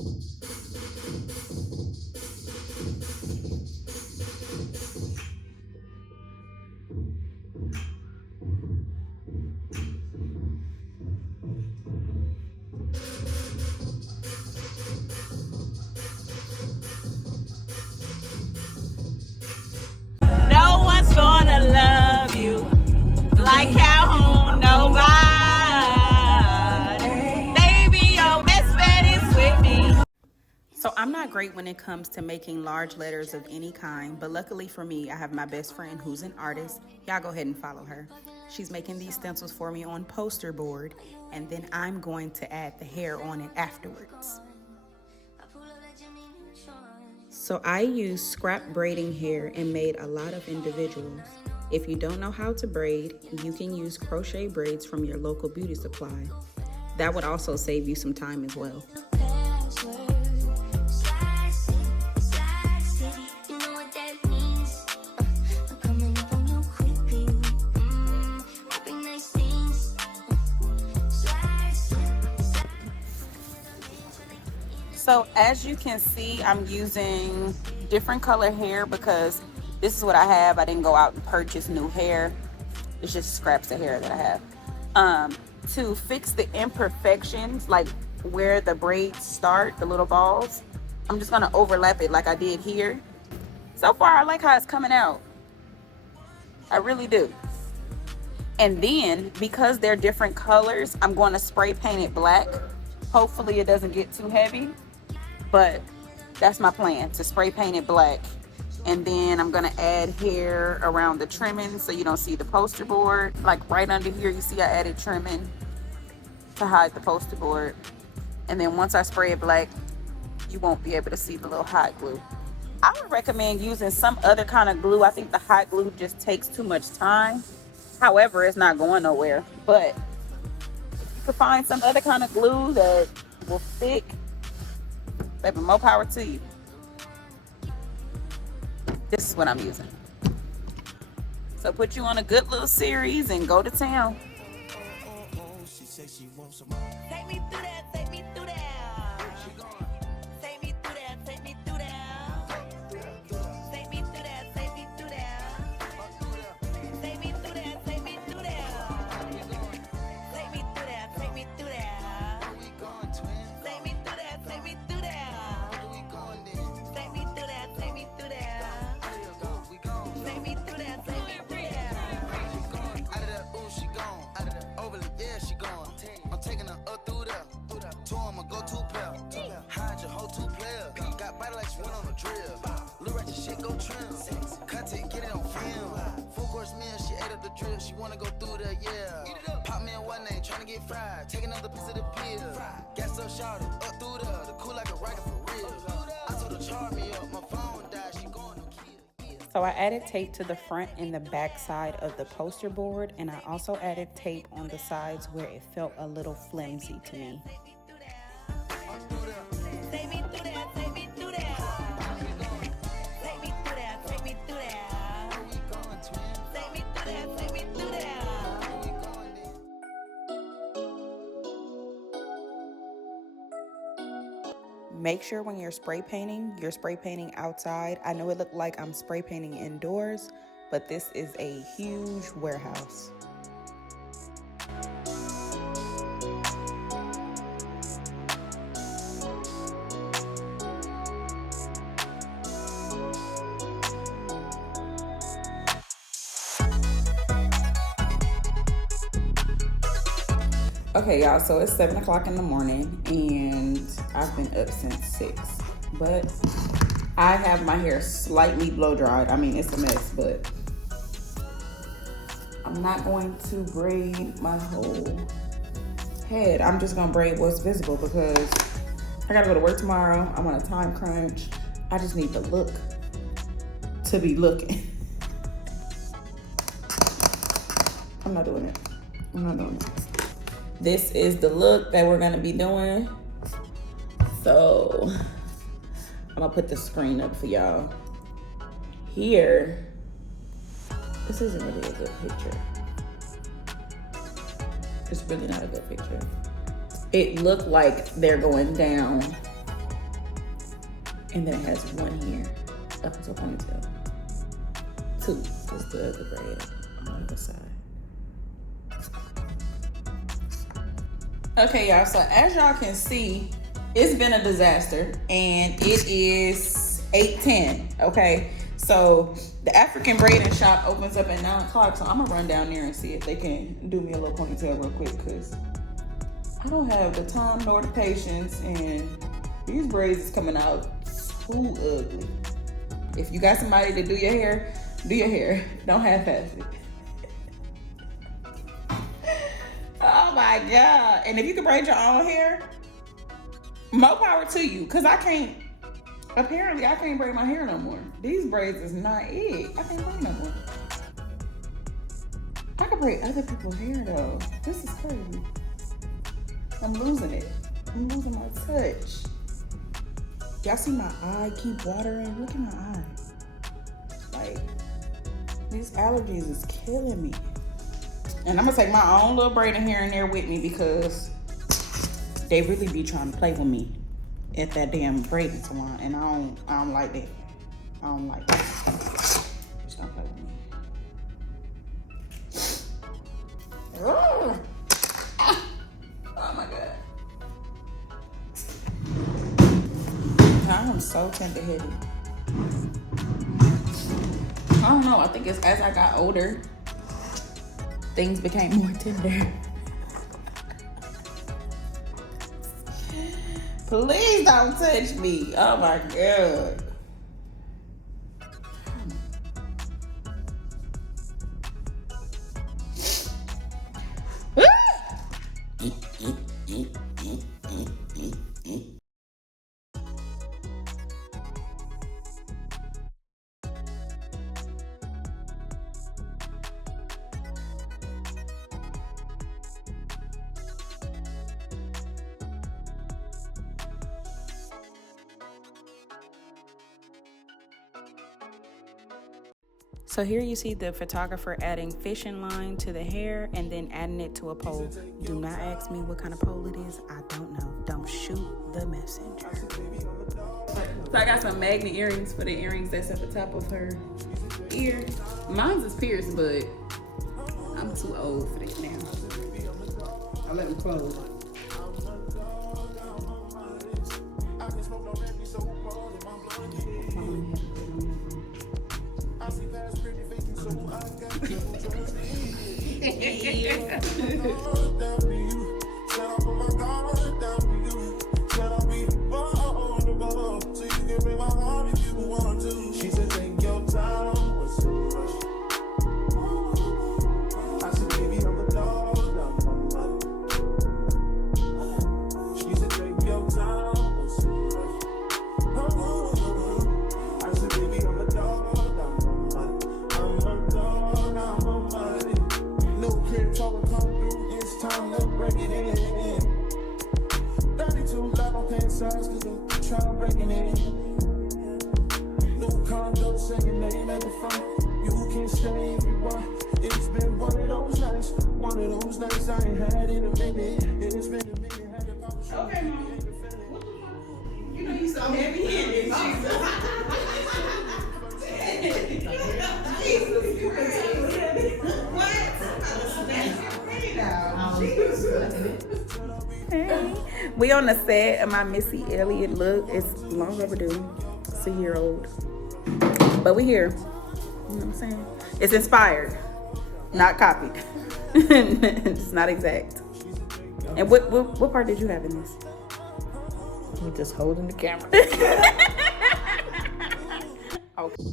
No one's gonna love you like Calhoun, nobody. Baby, your best bet is with me. So I'm not great when it comes to making large letters of any kind, but luckily for me, I have my best friend who's an artist. Y'all go ahead and follow her. She's making these stencils for me on poster board, and then I'm going to add the hair on it afterwards. So I used scrap braiding hair and made a lot of individuals. If you don't know how to braid, you can use crochet braids from your local beauty supply. That would also save you some time as well. So as you can see, I'm using different color hair because this is what I have. I didn't go out and purchase new hair. It's just scraps of hair that I have. To fix the imperfections, like where the braids start, the little balls, I'm just gonna overlap it like I did here. So far, I like how it's coming out. I really do. And then, because they're different colors, I'm going to spray paint it black. Hopefully it doesn't get too heavy. But that's my plan, to spray paint it black. And then I'm gonna add hair around the trimming so you don't see the poster board. Like right under here, you see I added trimming to hide the poster board. And then once I spray it black, you won't be able to see the little hot glue. I would recommend using some other kind of glue. I think the hot glue just takes too much time. However, it's not going nowhere. But if you can find some other kind of glue that will stick, baby, more power to you. This is what I'm using. So put you on a good little series and go to town. Take me through that, take me through that. Take me through that, take me through that. Take me through that, take me through that. Take me through that, take me through that. Take me through that, take me through that. Take me through that, take me through that. Take me through that, take me through that. Take me through that, take me through that. Out of that, ooh, she gone. Out of that, overly, yeah, she gone. I'm taking her up through there. Two on my go-to pair. Hide your whole two player. Got body like she went on a drill. Little ratchet shit, go trim. Content, get it on film. Full course meal, she ate up the drip. She wanna go through there, yeah. Pop me in one name, tryna get fried. Take another piece of the pill. Gas up, shouted, up through there. The cool like a rocket for real. I told her, charge me up. My phone died, she going to kill. So I added tape to the front and the back side of the poster board, and I also added tape on the sides where it felt a little flimsy to me. Make sure when you're spray painting outside. I know it looked like I'm spray painting indoors, but this is a huge warehouse. Okay, y'all, so it's 7 o'clock in the morning and I've been up since 6, but I have my hair slightly blow dried. I mean, it's a mess, but I'm not going to braid my whole head. I'm just gonna braid what's visible because I gotta go to work tomorrow. I'm on a time crunch. I just need the look to be looking. I'm not doing it. This is the look that we're gonna be doing. So I'm gonna put the screen up for y'all. Here, this isn't really a good picture. It's really not a good picture. It looked like they're going down And then it has one here up until ponytail. Two, because the other braid on the other side. Okay, y'all, so as y'all can see, it's been a disaster, and it is 8:10, okay? So the African braiding shop opens up at 9 o'clock, so I'm gonna run down there and see if they can do me a little ponytail real quick, because I don't have the time nor the patience, and these braids is coming out too ugly. If you got somebody to do your hair, do your hair. Don't half-ass it. Oh my God. And if you can braid your own hair, more power to you. Cause apparently I can't braid my hair no more. These braids is not it. I can't braid no more. I can braid other people's hair though. This is crazy. I'm losing it. I'm losing my touch. Y'all see my eye keep watering? Look at my eye. Like, these allergies is killing me. And I'm gonna take my own little braiding here and there with me because they really be trying to play with me at that damn braiding salon, and I don't like that. I don't like that. Just don't play with me. Oh my God. I am so tender-headed. I don't know. I think it's as I got older, things became more tender. Please don't touch me. Oh my God. So here you see the photographer adding fishing line to the hair and then adding it to a pole. Do not ask me what kind of pole it is. I don't know. Don't shoot the messenger. So I got some magnet earrings for the earrings that's at the top of her ear. Mine's is pierced, but I'm too old for that now. I let them close. Okay, Mom. You know you so heavy-handed, Jesus. Jesus, you what? Hey, we on the set of my Missy Elliott look. It's long overdue. It's a year old. But we here. You know what I'm saying? It's inspired, not copied. It's not exact. And what part did you have in this? We're just holding the camera. Okay.